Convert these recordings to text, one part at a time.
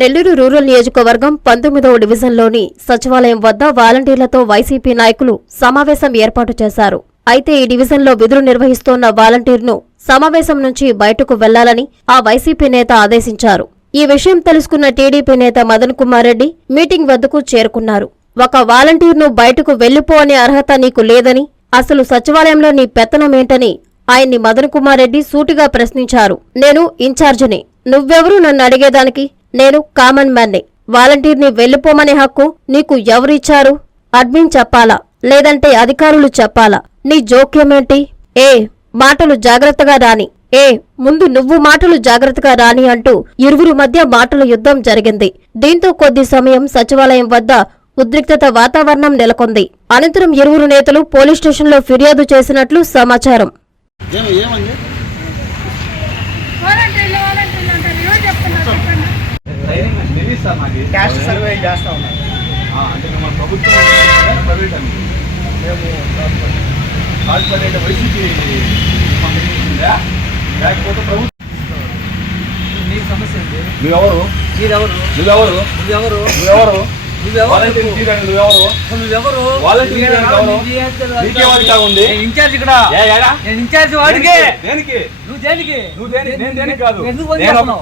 Nellore rural నియోజకవర్గం 19వ డివిజన్లోని సచివాలయం వద్ద వాలంటీర్లతో వైసీపీ నాయకులు సమావేశం ఏర్పాటు చేశారు. అయితే ఈ డివిజన్లో విధులు నిర్వహిస్తోన్న వాలంటీర్ను సమావేశం నుంచి బయటకు వెళ్లాలని ఆ వైసీపీ నేత ఆదేశించారు. ఈ విషయం తెలుసుకున్న టీడీపీ నేత మదన్ కుమార్ రెడ్డి మీటింగ్ వద్దకు చేరుకున్నారు. ఒక వాలంటీర్ను బయటకు వెళ్లిపో అనే అర్హత నీకు లేదని, అసలు సచివాలయంలో నీ పెత్తనమేంటని ఆయన్ని మదన్ కుమార్ రెడ్డి సూటిగా ప్రశ్నించారు. నేను ఇన్ఛార్జిని, నువ్వెవరు నన్ను అడిగేదానికి? నేను కామన్ మ్యాన్ని. వాలంటీర్ని వెళ్లిపోమనే హక్కు నీకు ఎవరిచ్చారు? అడ్మిన్ చెప్పాలా, లేదంటే అధికారులు చెప్పాలా? నీ జోక్యమేంటి? మాటలు జాగ్రత్తగా రాని, ముందు నువ్వు మాటలు జాగ్రత్తగా రాని అంటూ ఇరువురు మధ్య మాటల యుద్ధం జరిగింది. దీంతో కొద్ది సమయం సచివాలయం వద్ద ఉద్రిక్తత వాతావరణం నెలకొంది. అనంతరం ఇరువురు నేతలు పోలీస్ స్టేషన్లో ఫిర్యాదు చేసినట్లు సమాచారం.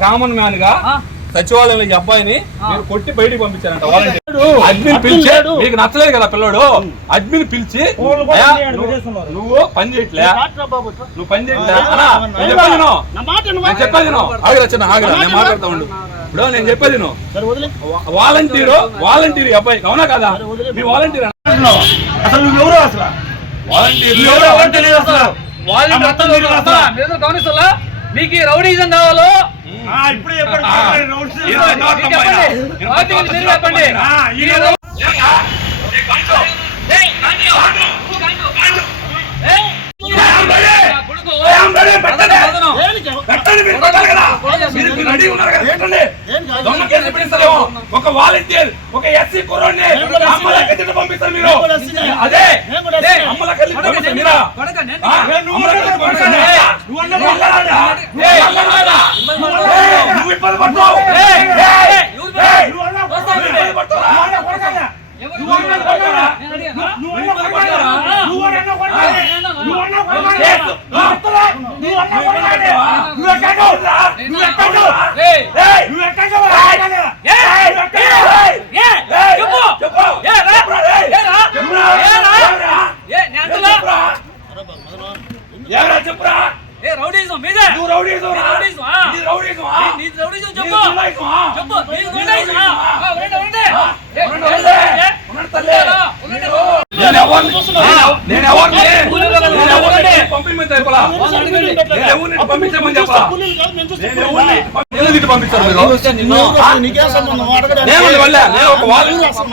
కామన్ మ్యాన్ గా సచివాలయంలో ఈ అబ్బాయిని మీరు కొట్టి బయటికి పంపించారంట. అడ్మిన్ పిలిచి, మీకు నచ్చలేదు కదా పిల్లడు, అడ్మిన్ పిలిచి నువ్వు పని చేయట్లే, నువ్వు పని చేయట్లే చెప్పేది నేను మాట్లాడుతా ఉండు. ఇప్పుడు నేను చెప్పేది వాలంటీర్ అబ్బాయి అవునా కదా? మీ వాలంటీర్ అసలు నువ్వెవరు? అసలు గమనిస్తా మీకు రౌడీజం కావాలో ఇప్పుడు ఒక వాలంటీర్ ఒక ఎస్సీ కుర్రోడ్ని అమ్మలకి పంపిస్తారు మీరు. అదే అమ్మలకి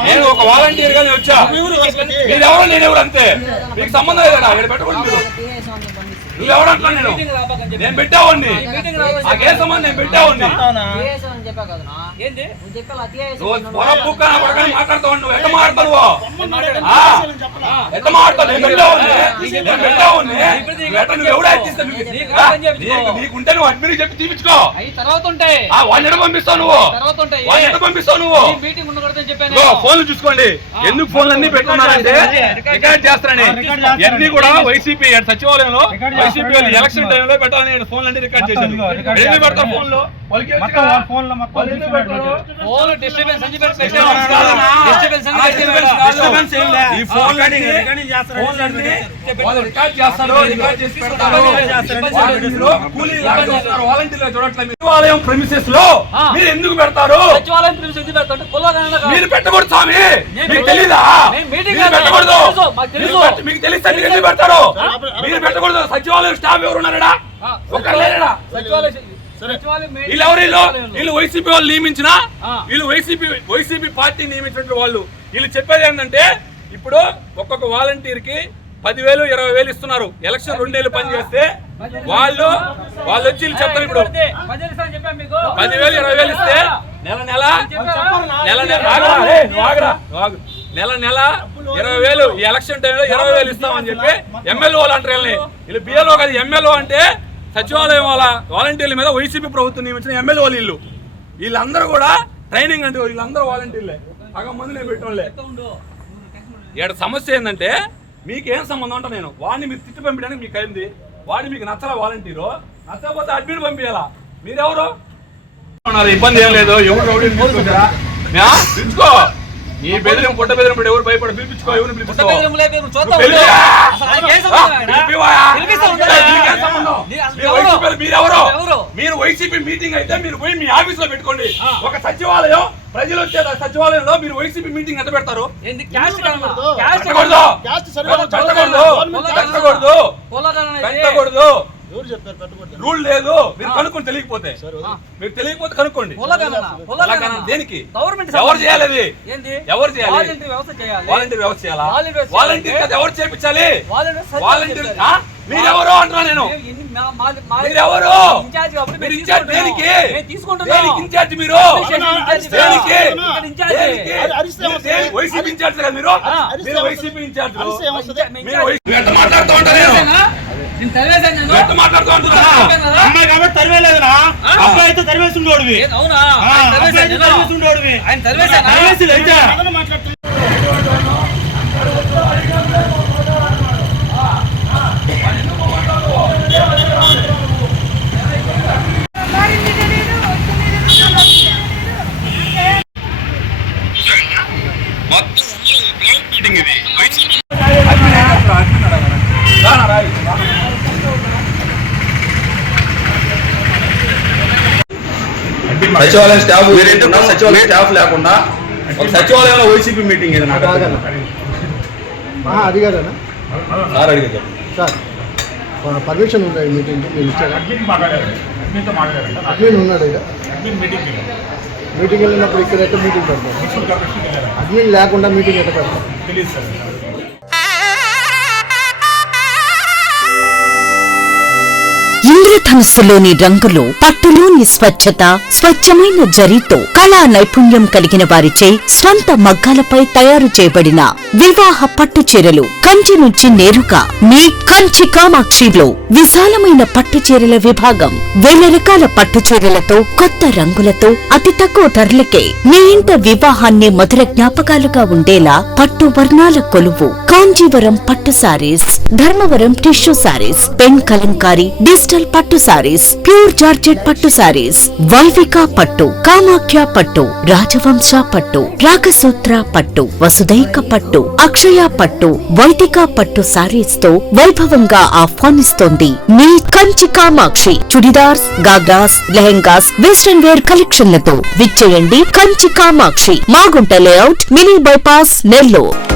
నేను ఒక వాలంటీర్ గానే వచ్చా. మీరెవరో నేనెవరు అంతే, మీకు సంబంధం లేదా? ఇక్కడ పెట్టకూడదు. నువ్వెవడంటా? నేను పెట్టావాడిని, నాకే సంబంధం, నేను పెట్టావాడిని. మాట్లాడతావు నువ్వు, ఎట్ట మాట్లాడతావు? ఎట్ట మాట్లాడతావు? నేను పెట్టావాడిని. నువ్వు ఎవడా ఎత్తిస్తా? నీకుంటే నువ్వు అడ్మిన్ చెప్పి తీపించుకో. వాడిని ఎడ పంపిస్తావు నువ్వు? వాడిని ఎడ పంపిస్తావు నువ్వు? ఫోన్లు చూసుకోండి. ఎందుకు ఫోన్లు అన్ని పెట్టుకున్నారంటే రికార్డ్ చేస్తారని. అన్ని కూడా వైసీపీ సచివాలయంలో వైసీపీ వాళ్ళు ఎలక్షన్ టైంలో పెట్టాలని ఫోన్లు అన్ని రికార్డ్ చేశారు. ఎందుకు పెడతారు ఫోన్లో? సచివాలయం ప్రెమిసెస్ లో మీరు ఎందుకు పెడతారు? మీరు పెట్టకూడదు స్వామి, మీకు తెలీదా? పెట్టకూడదు, మీకు తెలిస్తే మీరు ఎందుకు పెడతారు? మీరు పెట్టకూడదు. సచివాలయం స్టాఫ్ ఎవరు ఉన్నారా? ఒకరు లేరా? వీళ్ళు వైసీపీ వాళ్ళు నియమించిన, వీళ్ళు వైసీపీ పార్టీ నియమించిన వాళ్ళు. వీళ్ళు చెప్పేది ఏంటంటే ఇప్పుడు ఒక్కొక్క వాలంటీర్ కి 10,000 20,000 ఇస్తున్నారు. ఎలక్షన్ 2 ఏళ్ళు పని చేస్తే వాళ్ళు వచ్చి చెప్తారు. ఇప్పుడు 10,000 20,000 ఇస్తే నెల 20,000 ఈ ఎలక్షన్ టైంలో 20,000 ఇస్తామని చెప్పి ఎమ్మెల్యే వాళ్ళు అంటారు. వీళ్ళు బిఎల్ఓ కాదు, ఎమ్మెల్యే అంటే సచివాలయం వాళ్ళ వాలంటీర్ల మీద వైసీపీ ప్రభుత్వం నియమించిన ఎమ్మెల్యే వాళ్ళు. వీళ్ళందరూ కూడా ట్రైనింగ్ అంటే వీళ్ళందరూ వాలంటీర్లే, సగం మంది నేను పెట్టోళ్ళే. ఇక్కడ సమస్య ఏంటంటే మీకేం సంబంధం అంట, నేను వాడిని మీరు తిట్టి పంపించడానికి మీకు అయింది, వాడిని మీకు నచ్చలా వాలంటీరు, నచ్చకపోతే అడ్మిట్ పంపించాలా, మీరెవరు? ఇబ్బంది ఏం లేదు, ఎవరు రౌడీని పిలుచుకో, ఈ బెదిరింపు పుట్ట బెదిరింపు ఎవరు భయపడ పిలిపించుకో, ఎవరు మీరు వైసీపీ మీటింగ్ అయితే మీరు పోయి మీ ఆఫీస్ లో పెట్టుకోండి. ఒక సచివాలయం ప్రజలు వచ్చే సచివాలయంలో మీరు వైసీపీ మీటింగ్ ఎంత పెడతారు? రూల్ లేదు, మీరు కనుక్కోండి. తెలియకపోతే మీరు తెలియకపోతే కనుక్కోండి. దేనికి ఎవరు చేయాలి? ఎవరు చేయాలి? వాలంటీర్ వ్యవస్థ చేయాలా? వాలంటీర్ ఎవరు చేయించాలి? వాలంటీర్ మీరెవరు అంటున్నా నేను, మీరెవరు? మీరు ఇన్ఛార్జ్ దేనికి? దేనికి ఇన్ఛార్జ్ మీరు? వైసీపీ ఇన్ఛార్జ్ కదా మీరు? మీరు వైసీపీ ఇన్ఛార్జ్, మీరు మాట్లాడుతూ ఉంటారు. అమ్మాయి కాబట్టి తరివేలేదునా, అబ్బాయి అయితే తరివేసి ఉండేవాడివి. సచివాలయం స్టాఫ్ సచివాలయం స్టాఫ్ లేకుండా ఒక సచివాలయంలో వైసీపీ మీటింగ్ ఏదైనా అది కాదన్నా సార్ అడిగారు సార్, పర్మిషన్ ఉందా మీటింగ్? మీరు ఇచ్చారా? అడ్మిన్ ఉన్నాడు ఇక. మీటింగ్ వెళ్ళినప్పుడు ఇక్కడ ఎట్లా మీటింగ్ పెడతారు? అడ్మిన్ లేకుండా మీటింగ్ ఎట్లా పెడతారు? తెలియదు సార్. ఇంద్రధనుస్సులోని రంగులు, పట్టులోని స్వచ్ఛత, స్వచ్ఛమైన జరీతో కళా నైపుణ్యం కలిగిన వారిచే స్వంత మగ్గాలపై తయారు చేయబడిన వివాహ పట్టు చీరలు కంచి నుంచి నేరుగా మీ కంచి కామాక్షిలో విశాలమైన పట్టు చీరల విభాగం. వేల రకాల పట్టు చీరలతో, కొత్త రంగులతో, అతి తక్కువ ధరలకే మీ ఇంట వివాహాన్ని మధుర జ్ఞాపకాలుగా ఉండేలా పట్టు వర్ణాల కొలువు కాంజీవరం పట్టు saris, Dharmavaram tissue saris, pen Kalamkari, digital పట్టు సారీస్, ప్యూర్ జార్జెట్ పట్టు సారీస్, వైవిక పట్టు, కామాఖ్య పట్టు, రాజవంశ పట్టు, రాగసూత్ర పట్టు, వసుదైక పట్టు, అక్షయ పట్టు, వైదిక పట్టు సారీస్ తో వైభవంగా ఆహ్వానిస్తోంది మీ కంచి కామాక్షి. చుడిదార్స్, గాగ్రాస్, లెహెంగాస్, వెస్టర్న్ వేర్ కలెక్షన్లతో విచ్చేయండి Kanchi Kamakshi, Magunta layout, mini bypass, Nellore.